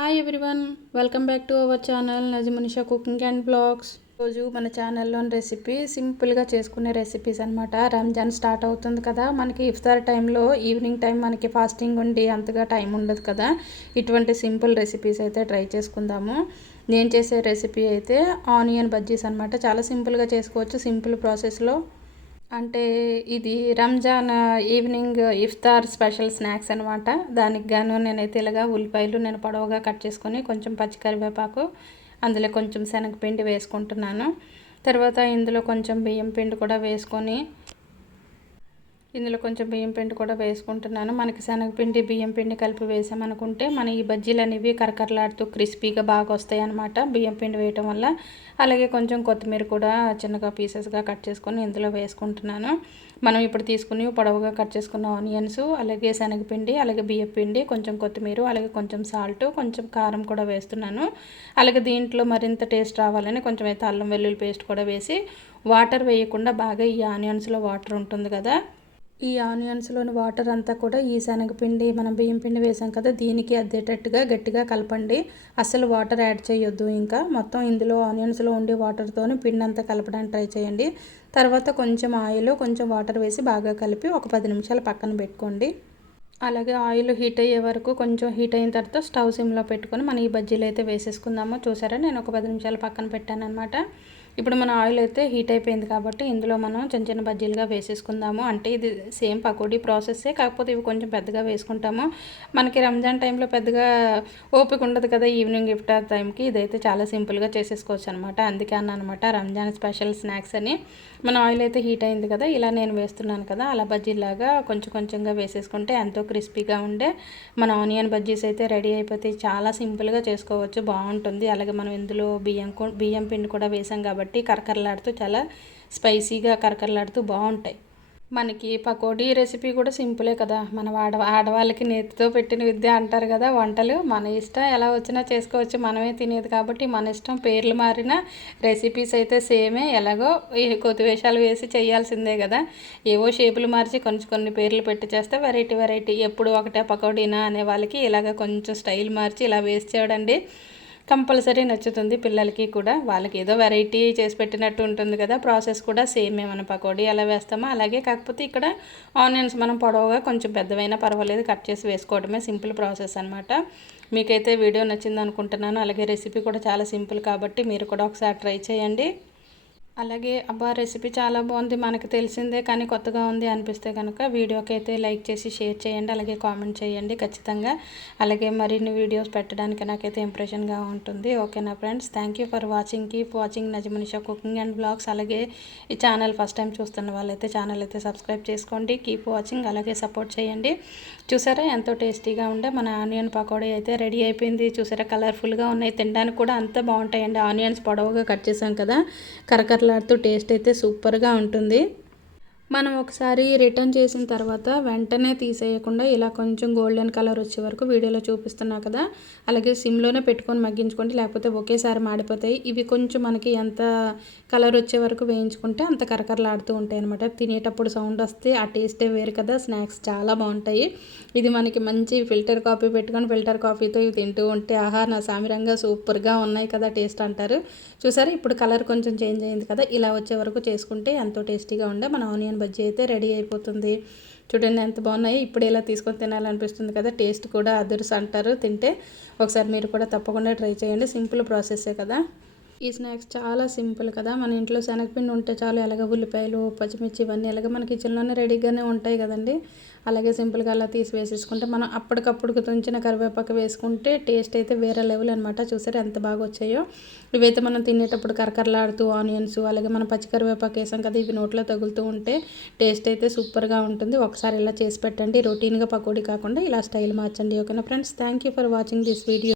Hi everyone, welcome back to our channel Najamunisha cooking and blogs. రోజు మన ఛానల్లోని recipe సింపుల్గా చేసుకునే రెసిపీస్ అనమాట. రంజాన్ స్టార్ట్ అవుతుంది కదా, మనకి ఇఫ్తార్ టైంలో ఈవినింగ్ టైం మనకి ఫాస్టింగ్ ఉండి అంతగా టైం ఉండదు కదా. ఇటువంటి సింపుల్ రెసిపీస్ అయితే ట్రై చేసుకుందాము. నేను చేసే రెసిపీ అయితే ఆనియన్ బజ్జీస్ అనమాట. చాలా సింపుల్గా చేసుకోవచ్చు, సింపుల్ ప్రాసెస్లో. అంటే ఇది రంజాన్ ఈవినింగ్ ఇఫ్తార్ స్పెషల్ స్నాక్స్ అనమాట. దానికి గాను నేనైతే ఇలాగా ఉల్లిపాయలు నేను పొడవుగా కట్ చేసుకొని కొంచెం పచ్చికరివేపాకు, అందులో కొంచెం శనగపిండి వేసుకుంటున్నాను. తర్వాత ఇందులో కొంచెం బియ్యం పిండి కూడా వేసుకుంటున్నాను. మనకి శనగపిండి బియ్యం పిండి కలిపి వేసామనుకుంటే మన ఈ బజ్జీలు అనేవి కరకరలాడుతూ క్రిస్పీగా బాగా వస్తాయి అన్నమాట, బియ్యం పిండి వేయటం వల్ల. అలాగే కొంచెం కొత్తిమీర కూడా చిన్నగా పీసెస్గా కట్ చేసుకొని ఇందులో వేసుకుంటున్నాను. మనం ఇప్పుడు తీసుకుని పొడవుగా కట్ చేసుకున్న ఆనియన్స్, అలాగే శనగపిండి, అలాగే బియ్యం పిండి, కొంచెం కొత్తిమీర, అలాగే కొంచెం సాల్ట్, కొంచెం కారం కూడా వేస్తున్నాను. అలాగే దీంట్లో మరింత టేస్ట్ రావాలని కొంచెం అయితే అల్లం వెల్లుల్లి పేస్ట్ కూడా వేసి, వాటర్ వేయకుండా బాగా ఈ ఆనియన్స్లో వాటర్ ఉంటుంది కదా, ఈ ఆనియన్స్లోని వాటర్ అంతా కూడా ఈ శనగపిండి మనం బియ్యం పిండి వేసాం కదా దీనికి అద్దేటట్టుగా గట్టిగా కలపండి. అస్సలు వాటర్ యాడ్ చేయొద్దు. ఇంకా మొత్తం ఇందులో ఆనియన్స్లో ఉండే వాటర్తోని పిండి అంతా కలపడానికి ట్రై చేయండి. తర్వాత కొంచెం ఆయిల్, కొంచెం వాటర్ వేసి బాగా కలిపి ఒక 10 నిమిషాలు పక్కన పెట్టుకోండి. అలాగే ఆయిల్ హీట్ అయ్యే వరకు, కొంచెం హీట్ అయిన తర్వాత స్టవ్ సిమ్లో పెట్టుకొని మనం ఈ బజ్జీలు అయితే వేసేసుకుందాము. చూసారా, నేను ఒక 10 నిమిషాలు పక్కన పెట్టాను అనమాట. ఇప్పుడు మన ఆయిల్ అయితే హీట్ అయిపోయింది కాబట్టి ఇందులో మనం చిన్న చిన్న బజ్జీలుగా వేసేసుకుందాము. అంటే ఇది సేమ్ పకోడీ ప్రాసెస్సే, కాకపోతే ఇవి కొంచెం పెద్దగా వేసుకుంటాము. మనకి రంజాన్ టైంలో పెద్దగా ఓపిక ఉండదు కదా ఈవినింగ్ ఇఫ్తార్ టైంకి. ఇదైతే చాలా సింపుల్గా చేసేసుకోవచ్చు అనమాట. అందుకే అన్నమాట రంజాన్ స్పెషల్ స్నాక్స్ అని. మన ఆయిల్ అయితే హీట్ అయింది కదా, ఇలా నేను వేస్తున్నాను కదా, అలా బజ్జీలాగా కొంచెం కొంచెంగా వేసేసుకుంటే ఎంతో క్రిస్పీగా ఉండే మన ఆనియన్ బజ్జీస్ అయితే రెడీ అయిపోతాయి. చాలా సింపుల్గా చేసుకోవచ్చు, బాగుంటుంది. అలాగే మనం ఇందులో బియ్యం పిండి కూడా వేసాం కాబట్టి కరకరలాడుతూ చాలా స్పైసీగా కరకరలాడుతూ బాగుంటాయి. మనకి పకోడీ రెసిపీ కూడా సింపులే కదా, మన ఆడవాళ్ళకి నేతితో పెట్టిన విద్య అంటారు కదా. వంటలు మన ఇష్టం, ఎలా వచ్చినా చేసుకోవచ్చు, మనమే తినేది కాబట్టి మన ఇష్టం. పేర్లు మారిన రెసిపీస్ అయితే సేమే, ఎలాగో కొత్త వేషాలు వేసి చేయాల్సిందే కదా. ఏవో షేపులు మార్చి కొన్ని పేర్లు పెట్టి చేస్తే వెరైటీ ఎప్పుడు ఒకటే పకోడీనా అనే వాళ్ళకి ఇలాగ కొంచెం స్టైల్ మార్చి ఇలా వేసి చూడండి, కంపల్సరీ నచ్చుతుంది పిల్లలకి కూడా. వాళ్ళకి ఏదో వెరైటీ చేసి పెట్టినట్టు ఉంటుంది కదా. ప్రాసెస్ కూడా సేమే, మన పకోడీ ఎలా వేస్తామో అలాగే. కాకపోతే ఇక్కడ ఆనియన్స్ మనం పొడవుగా కొంచెం పెద్దవైనా పర్వాలేదు కట్ చేసి వేసుకోవడమే, సింపుల్ ప్రాసెస్ అనమాట. మీకైతే వీడియో నచ్చింది అనుకుంటున్నాను. అలాగే రెసిపీ కూడా చాలా సింపుల్ కాబట్టి మీరు కూడా ఒకసారి ట్రై చేయండి. అలాగే అబ్బా రెసిపీ చాలా బాగుంది, మనకు తెలిసిందే కానీ కొత్తగా ఉంది అనిపిస్తే కనుక వీడియోకి అయితే లైక్ చేసి షేర్ చేయండి, అలాగే కామెంట్ చేయండి ఖచ్చితంగా. అలాగే మరిన్ని వీడియోస్ పెట్టడానికి నాకైతే ఇంప్రెషన్గా ఉంటుంది. ఓకేనా friends, thank you for watching. Keep watching Najamunisha cooking and blogs. అలాగే ఈ ఛానల్ ఫస్ట్ టైం చూస్తున్న వాళ్ళైతే ఛానల్ అయితే సబ్స్క్రైబ్ చేసుకోండి. కీప్ వాచింగ్, అలాగే సపోర్ట్ చేయండి. చూసారా ఎంతో టేస్టీగా ఉండే మన ఆనియన్ పకోడీ అయితే రెడీ అయిపోయింది. చూసారా కలర్ఫుల్గా ఉన్నాయి, తినడానికి కూడా అంత బాగుంటాయండి. ఆనియన్స్ పొడవుగా కట్ చేసాం కదా, కరకరలాడుతూ టేస్ట్ అయితే సూపర్గా ఉంటుంది. మనం ఒకసారి రిటర్న్ చేసిన తర్వాత వెంటనే తీసేయకుండా ఇలా కొంచెం గోల్డెన్ కలర్ వచ్చే వరకు వీడియోలో చూపిస్తున్నా కదా, అలాగే సిమ్లోనే పెట్టుకొని మగ్గించుకోండి, లేకపోతే ఒకేసారి మాడిపోతాయి. ఇవి కొంచెం మనకి ఎంత కలర్ వచ్చే వరకు వేయించుకుంటే అంత కరకరలాడుతూ ఉంటాయి అనమాట. తినేటప్పుడు సౌండ్ వస్తే ఆ టేస్టే వేరు కదా. స్నాక్స్ చాలా బాగుంటాయి. ఇది మనకి మంచి ఫిల్టర్ కాఫీ పెట్టుకొని ఫిల్టర్ కాఫీతో ఇవి తింటూ ఉంటే ఆహా నా సామిరంగా సూపర్గా ఉన్నాయి కదా టేస్ట్ అంటారు. చూసారా ఇప్పుడు కలర్ కొంచెం చేంజ్ అయింది కదా, ఇలా వచ్చే వరకు చేసుకుంటే ఎంతో టేస్టీగా ఉండే మన ఆనియన్ బజ్జీ అయితే రెడీ అయిపోతుంది. చూడండి ఎంత బాగున్నాయి. ఇప్పుడు ఇలా తీసుకొని తినాలనిపిస్తుంది కదా. టేస్ట్ కూడా అదుర్స్ అంటారు తింటే. ఒకసారి మీరు కూడా తప్పకుండా ట్రై చేయండి, సింపుల్ ప్రాసెస్సే కదా. ఈ స్నాక్స్ చాలా సింపుల్ కదా. మన ఇంట్లో శనగపిండి ఉంటే చాలు, ఎలాగ ఉల్లిపాయలు, పచ్చిమిర్చి ఇవన్నీ ఎలాగ మన కిచెన్లోనే రెడీగానే ఉంటాయి కదండి. అలాగే సింపుల్గా అలా తీసి వేసేసుకుంటే మనం అప్పటికప్పుడు తుంచిన కరివేపాకు వేసుకుంటే టేస్ట్ అయితే వేరే లెవెల్ అనమాట. చూసారు ఎంత బాగా వచ్చాయో. ఇవైతే మనం తినేటప్పుడు కరకరలాడుతూ ఆనియన్స్, అలాగే మనం పచ్చి కరివేపాకు వేసాం కదా, ఇవి నోట్లో తగులుతూ ఉంటే టేస్ట్ అయితే సూపర్గా ఉంటుంది. ఒకసారి ఇలా చేసి పెట్టండి. రొటీన్గా పకోడీ కాకుండా ఇలా స్టైల్ మార్చండి. ఓకేనా friends, thank you for watching this video.